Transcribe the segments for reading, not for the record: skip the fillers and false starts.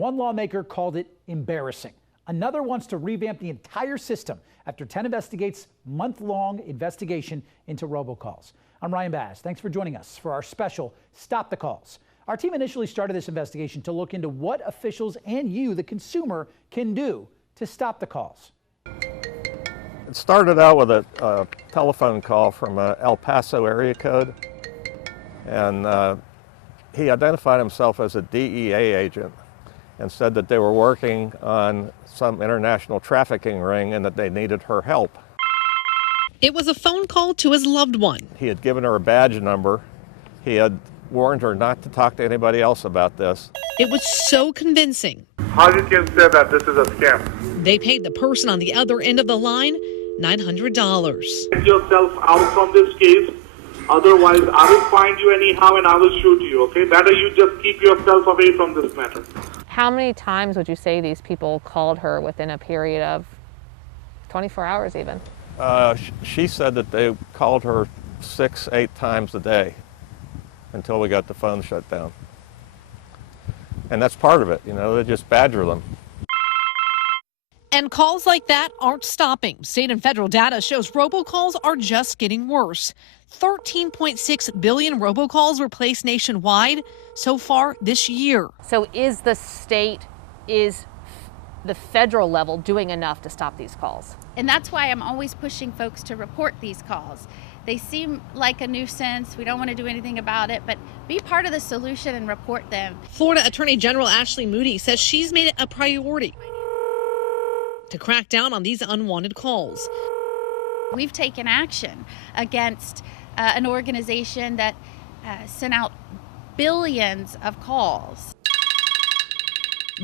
One lawmaker called it embarrassing. Another wants to revamp the entire system after 10 investigates month-long investigation into robocalls. I'm Ryan Bass. Thanks for joining us for our special Stop the Calls. Our team initially started this investigation to look into what officials and you, the consumer, can do to stop the calls. It started out with a telephone call from a El Paso area code, and he identified himself as a DEA agent and said that they were working on some international trafficking ring and that they needed her help. It was a phone call to his loved one. He had given her a badge number. He had warned her not to talk to anybody else about this. It was so convincing. How you can say that this is a scam? They paid the person on the other end of the line $900. Get yourself out from this case. Otherwise, I will find you anyhow and I will shoot you, okay? Better you just keep yourself away from this matter. How many times would you say these people called her within a period of 24 hours even? She said that they called her 6-8 times a day until we got the phone shut down. And that's part of it, you know, they just badger them. And calls like that aren't stopping. State and federal data shows robocalls are just getting worse. 13.6 billion robocalls were placed nationwide so far this year. So is the federal level doing enough to stop these calls? And that's why I'm always pushing folks to report these calls. They seem like a nuisance. We don't want to do anything about it, but be part of the solution and report them. Florida Attorney General Ashley Moody says she's made it a priority to crack down on these unwanted calls. We've taken action against an organization that sent out billions of calls.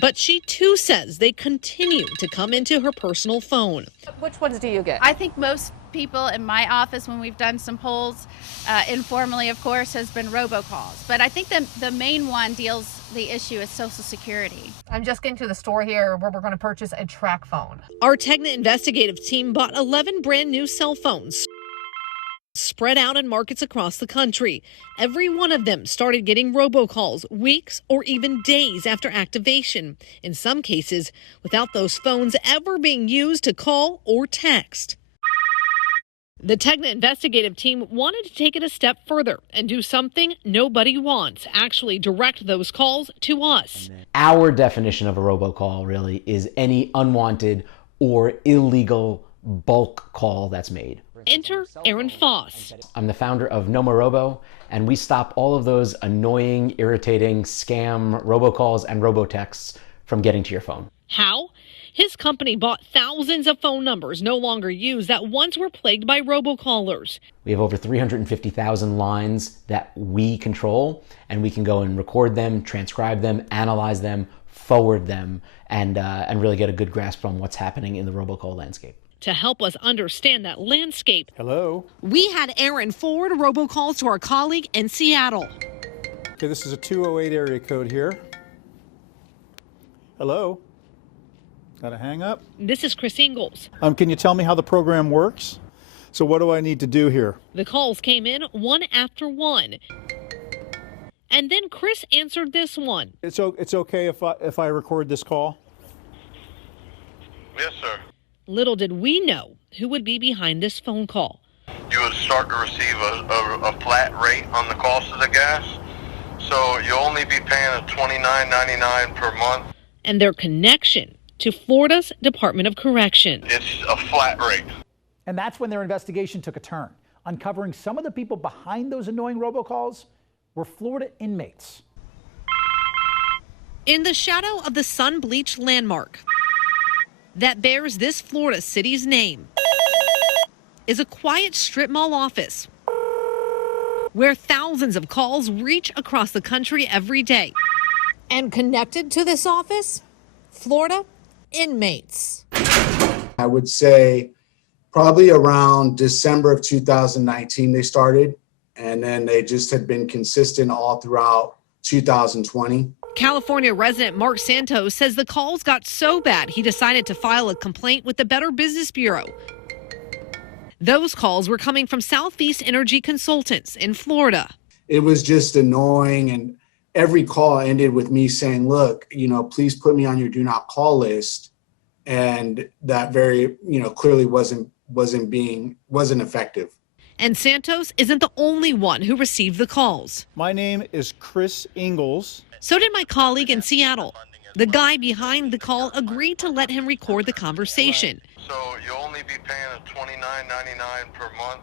But she too says they continue to come into her personal phone. Which ones do you get? I think most people in my office, when we've done some polls, informally of course, has been robocalls. But I think the main one the issue is Social Security. I'm just getting to the store here where we're going to purchase a track phone. Our Tegna investigative team bought 11 brand new cell phones spread out in markets across the country. Every one of them started getting robocalls weeks or even days after activation, in some cases without those phones ever being used to call or text. The Tegna investigative team wanted to take it a step further and do something nobody wants, actually direct those calls to us. Our definition of a robocall really is any unwanted or illegal bulk call that's made. Enter Aaron Foss. I'm the founder of No More Robo, and we stop all of those annoying, irritating scam robocalls and robotexts from getting to your phone. How? His company bought thousands of phone numbers no longer used that once were plagued by robocallers. We have over 350,000 lines that we control, and we can go and record them, transcribe them, analyze them, forward them, and really get a good grasp on what's happening in the robocall landscape. To help us understand that landscape, Hello. we had Aaron forward robocalls to our colleague in Seattle. Okay, this is a 208 area code here. Hello? Got to hang up? This is Chris Ingalls. Can you tell me how the program works? So what do I need to do here? The calls came in one after one. And then Chris answered this one. It's okay if I record this call? Yes, sir. Little did we know who would be behind this phone call. You would start to receive a flat rate on the cost of the gas. So you'll only be paying $29.99 per month. And their connection to Florida's Department of Correction. It's a flat rate. And that's when their investigation took a turn. Uncovering some of the people behind those annoying robocalls were Florida inmates. In the shadow of the sun-bleached landmark that bears this Florida city's name is a quiet strip mall office where thousands of calls reach across the country every day. And connected to this office, Florida Inmates. I would say probably around December of 2019 they started, and then they just had been consistent all throughout 2020. California resident Mark Santos says the calls got so bad he decided to file a complaint with the Better Business Bureau. Those calls were coming from Southeast Energy Consultants in Florida. It was just annoying, and every call ended with me saying, look, please put me on your do not call list. And that very, clearly wasn't effective. And Santos isn't the only one who received the calls. My name is Chris Ingalls. So did my colleague in Seattle. The guy behind the call agreed to let him record the conversation. So you'll only be paying $29.99 per month.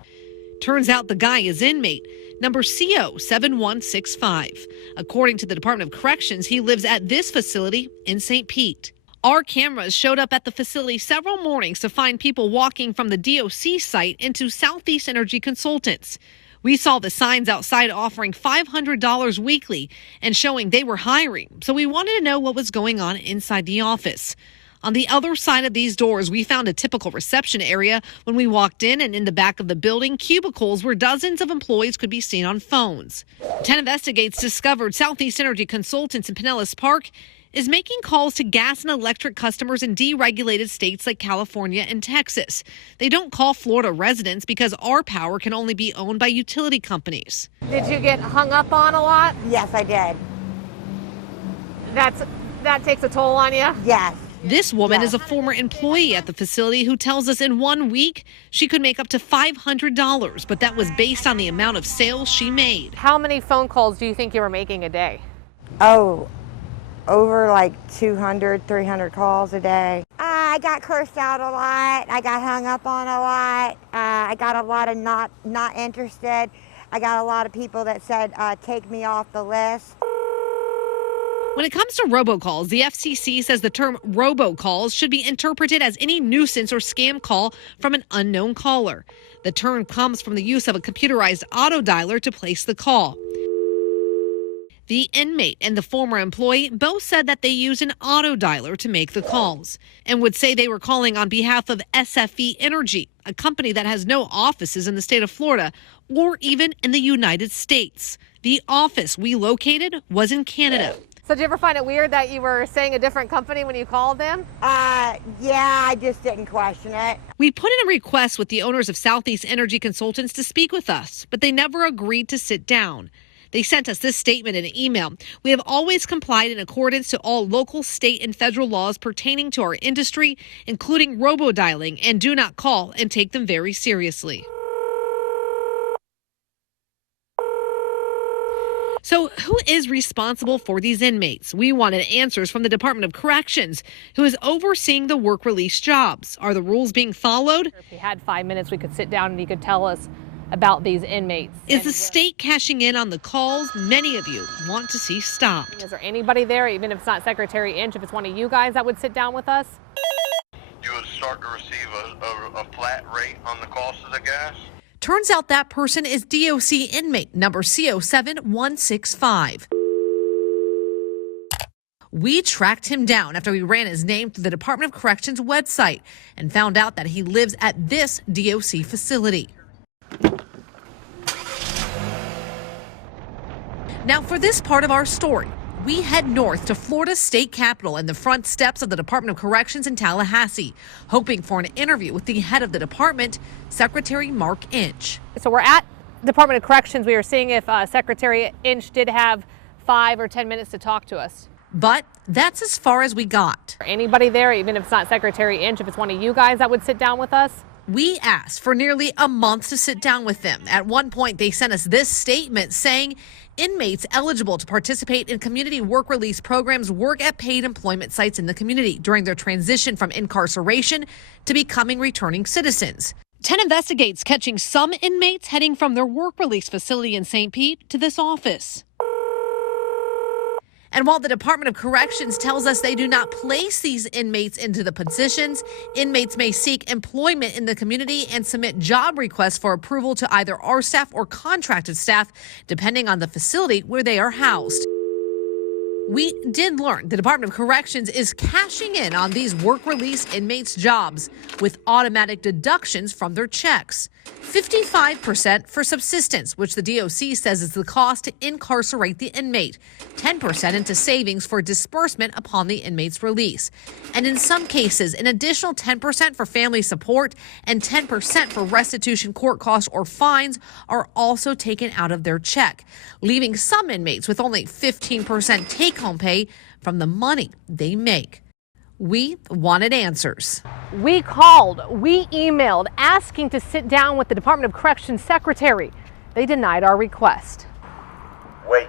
Turns out the guy is inmate number CO7165. According to the Department of Corrections, he lives at this facility in St. Pete. Our cameras showed up at the facility several mornings to find people walking from the DOC site into Southeast Energy Consultants. We saw the signs outside offering $500 weekly and showing they were hiring, so we wanted to know what was going on inside the office. On the other side of these doors, we found a typical reception area when we walked in, and in the back of the building, cubicles where dozens of employees could be seen on phones. 10 Investigates discovered Southeast Energy Consultants in Pinellas Park is making calls to gas and electric customers in deregulated states like California and Texas. They don't call Florida residents because our power can only be owned by utility companies. Did you get hung up on a lot? Yes, I did. That takes a toll on you? Yes. This woman is a former employee at the facility who tells us in 1 week she could make up to $500, but that was based on the amount of sales she made. How many phone calls do you think you were making a day? Oh, over like 200, 300 calls a day. I got cursed out a lot. I got hung up on a lot. I got a lot of not interested. I got a lot of people that said, take me off the list. When it comes to robocalls, the FCC says the term robocalls should be interpreted as any nuisance or scam call from an unknown caller. The term comes from the use of a computerized auto dialer to place the call. The inmate and the former employee both said that they used an auto dialer to make the calls and would say they were calling on behalf of SFE Energy, a company that has no offices in the state of Florida or even in the United States. The office we located was in Canada. So did you ever find it weird that you were saying a different company when you called them? Yeah, I just didn't question it. We put in a request with the owners of Southeast Energy Consultants to speak with us, but they never agreed to sit down. They sent us this statement in an email. We have always complied in accordance to all local, state, and federal laws pertaining to our industry, including robodialing and do not call, and take them very seriously. So who is responsible for these inmates? We wanted answers from the Department of Corrections, who is overseeing the work release jobs. Are the rules being followed? If we had 5 minutes, we could sit down and you could tell us about these inmates. Is the state cashing in on the calls many of you want to see stopped? Is there anybody there, even if it's not Secretary Inch, if it's one of you guys that would sit down with us? You would start to receive a flat rate on the cost of the gas. Turns out that person is DOC inmate number CO7165. We tracked him down after we ran his name through the Department of Corrections website and found out that he lives at this DOC facility. Now, for this part of our story, we head north to Florida's state capitol and the front steps of the Department of Corrections in Tallahassee, hoping for an interview with the head of the department, Secretary Mark Inch. So we're at Department of Corrections. We were seeing if Secretary Inch did have 5 or 10 minutes to talk to us. But that's as far as we got. Anybody there, even if it's not Secretary Inch, if it's one of you guys that would sit down with us? We asked for nearly a month to sit down with them. At one point, they sent us this statement saying inmates eligible to participate in community work release programs work at paid employment sites in the community during their transition from incarceration to becoming returning citizens. 10 Investigates catching some inmates heading from their work release facility in St. Pete to this office. And while the Department of Corrections tells us they do not place these inmates into the positions, inmates may seek employment in the community and submit job requests for approval to either our staff or contracted staff, depending on the facility where they are housed. We did learn the Department of Corrections is cashing in on these work release inmates' jobs with automatic deductions from their checks. 55% for subsistence, which the DOC says is the cost to incarcerate the inmate, 10% into savings for disbursement upon the inmate's release, and in some cases, an additional 10% for family support and 10% for restitution, court costs, or fines are also taken out of their check, leaving some inmates with only 15% take-home pay from the money they make. We wanted answers. We called, we emailed, asking to sit down with the Department of Corrections secretary. They denied our request. Wait.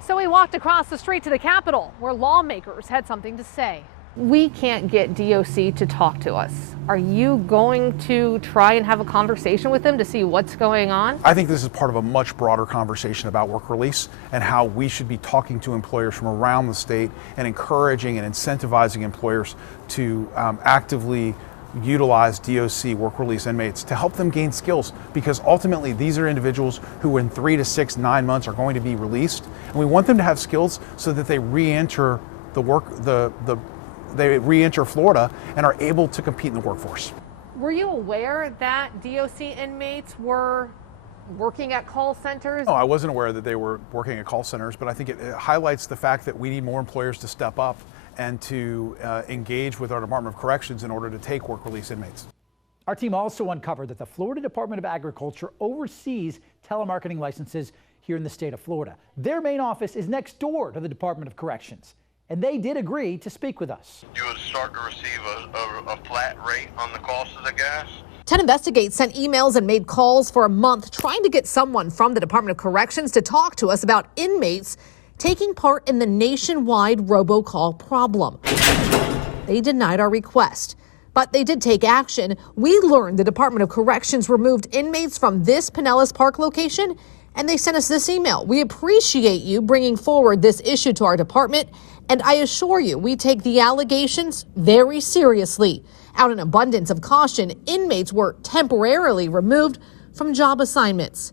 So we walked across the street to the Capitol, where lawmakers had something to say. We can't get DOC to talk to us. Are you going to try and have a conversation with them to see what's going on? I think this is part of a much broader conversation about work release and how we should be talking to employers from around the state and encouraging and incentivizing employers to actively utilize DOC work release inmates to help them gain skills, because ultimately these are individuals who in 3 to 6, 9 months are going to be released, and we want them to have skills so that they re-enter they re-enter Florida and are able to compete in the workforce. Were you aware that DOC inmates were working at call centers? No, I wasn't aware that they were working at call centers, but I think it highlights the fact that we need more employers to step up and to engage with our Department of Corrections in order to take work release inmates. Our team also uncovered that the Florida Department of Agriculture oversees telemarketing licenses here in the state of Florida. Their main office is next door to the Department of Corrections, and they did agree to speak with us. You would start to receive a flat rate on the cost of the gas. 10 Investigates sent emails and made calls for a month trying to get someone from the Department of Corrections to talk to us about inmates taking part in the nationwide robocall problem. They denied our request, but they did take action. We learned the Department of Corrections removed inmates from this Pinellas Park location, and they sent us this email. We appreciate you bringing forward this issue to our department, and I assure you we take the allegations very seriously. Out in abundance of caution, inmates were temporarily removed from job assignments.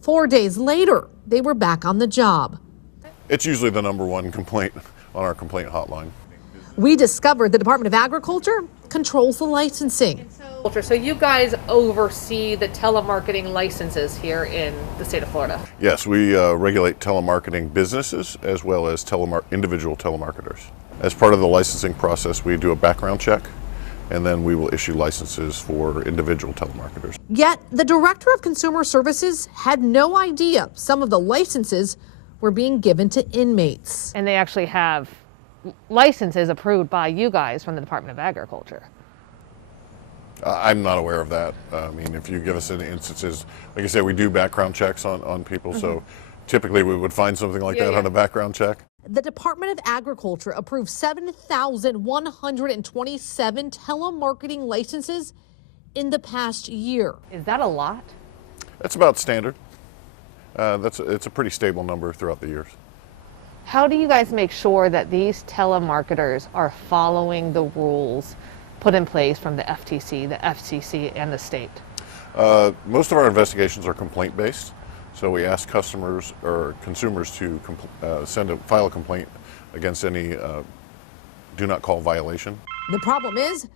4 days later, they were back on the job. It's usually the #1 complaint on our complaint hotline. We discovered the Department of Agriculture controls the licensing. So you guys oversee the telemarketing licenses here in the state of Florida? Yes, we regulate telemarketing businesses as well as individual telemarketers. As part of the licensing process, we do a background check, and then we will issue licenses for individual telemarketers. Yet the Director of Consumer Services had no idea some of the licenses were being given to inmates. And they actually have licenses approved by you guys from the Department of Agriculture. I'm not aware of that. I mean, if you give us any instances, like I said, we do background checks on people, so typically we would find something like that on a background check. The Department of Agriculture approved 7,127 telemarketing licenses in the past year. Is that a lot? That's about standard. It's a pretty stable number throughout the years. How do you guys make sure that these telemarketers are following the rules put in place from the FTC, the FCC, and the state? Most of our investigations are complaint-based, so we ask customers or consumers to file a complaint against any do not call violation. The problem is,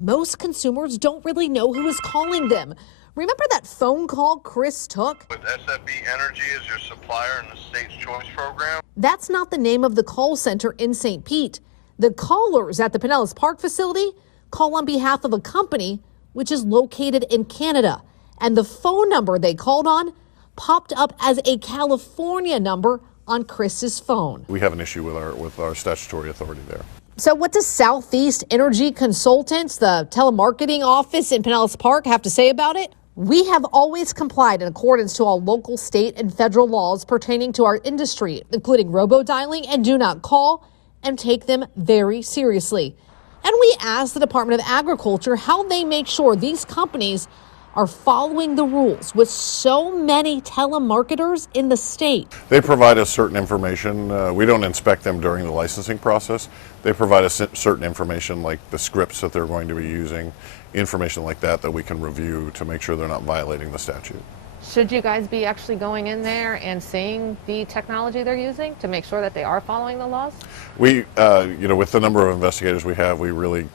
most consumers don't really know who is calling them. Remember that phone call Chris took? With SFB Energy as your supplier in the State's Choice Program. That's not the name of the call center in St. Pete. The callers at the Pinellas Park facility call on behalf of a company which is located in Canada. And the phone number they called on popped up as a California number on Chris's phone. We have an issue with our statutory authority there. So what does Southeast Energy Consultants, the telemarketing office in Pinellas Park, have to say about it? We have always complied in accordance to all local, state, and federal laws pertaining to our industry, including robo-dialing and do not call, and take them very seriously. And we asked the Department of Agriculture how they make sure these companies are following the rules with so many telemarketers in the state. They provide us certain information. We don't inspect them during the licensing process. They provide us certain information like the scripts that they're going to be using, information like that we can review to make sure they're not violating the statute. Should you guys be actually going in there and seeing the technology they're using to make sure that they are following the laws? We, with the number of investigators we have, we really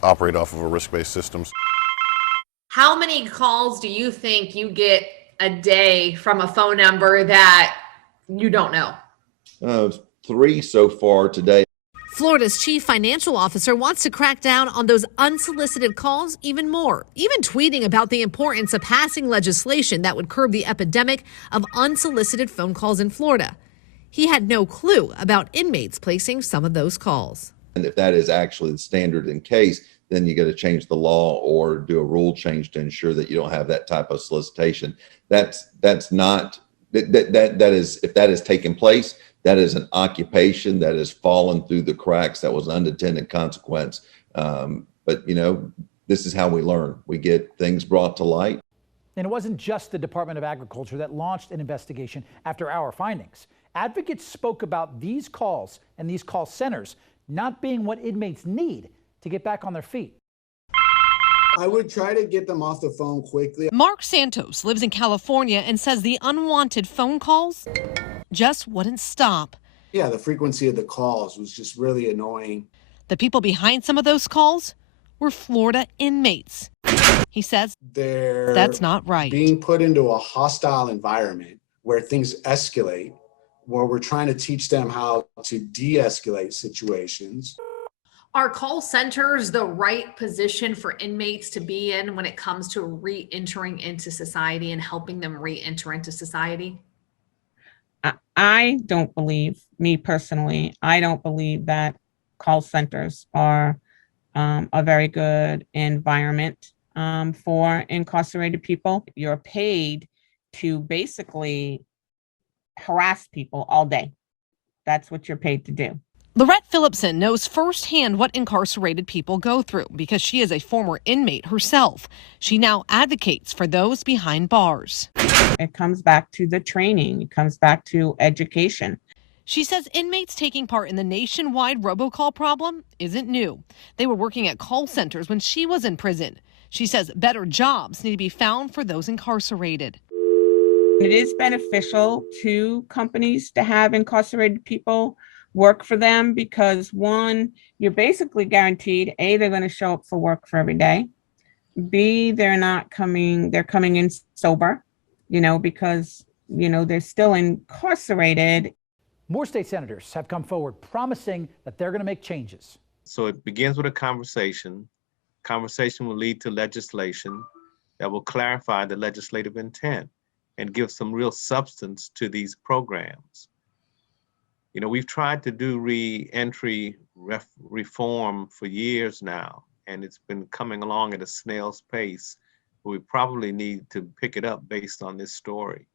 operate off of a risk-based system. How many calls do you think you get a day from a phone number that you don't know? 3 so far today. Florida's chief financial officer wants to crack down on those unsolicited calls even more, even tweeting about the importance of passing legislation that would curb the epidemic of unsolicited phone calls in Florida. He had no clue about inmates placing some of those calls. And if that is actually the standard in case, then you got to change the law or do a rule change to ensure that you don't have that type of solicitation. That's not that is, if that is taking place, that is an occupation that has fallen through the cracks. That was an unintended consequence. But this is how we learn. We get things brought to light. And it wasn't just the Department of Agriculture that launched an investigation after our findings. Advocates spoke about these calls and these call centers not being what inmates need to get back on their feet. I would try to get them off the phone quickly. Mark Santos lives in California and says the unwanted phone calls just wouldn't stop. Yeah, the frequency of the calls was just really annoying. The people behind some of those calls were Florida inmates. He says that's not right. Being put into a hostile environment where things escalate, where we're trying to teach them how to de-escalate situations. Are call centers the right position for inmates to be in when it comes to re-entering into society and helping them re-enter into society? I don't believe, me personally, I don't believe that call centers are a very good environment for incarcerated people. You're paid to basically harass people all day. That's what you're paid to do. Lorette Phillipson knows firsthand what incarcerated people go through because she is a former inmate herself. She now advocates for those behind bars. It comes back to the training. It comes back to education. She says inmates taking part in the nationwide robocall problem isn't new. They were working at call centers when she was in prison. She says better jobs need to be found for those incarcerated. It is beneficial to companies to have incarcerated people work for them because, one, you're basically guaranteed, A, they're going to show up for work for every day. B, they're coming in sober, because, they're still incarcerated. More state senators have come forward promising that they're going to make changes. So it begins with a conversation. Conversation will lead to legislation that will clarify the legislative intent and give some real substance to these programs. We've tried to do re-entry reform for years now, and it's been coming along at a snail's pace. We probably need to pick it up based on this story.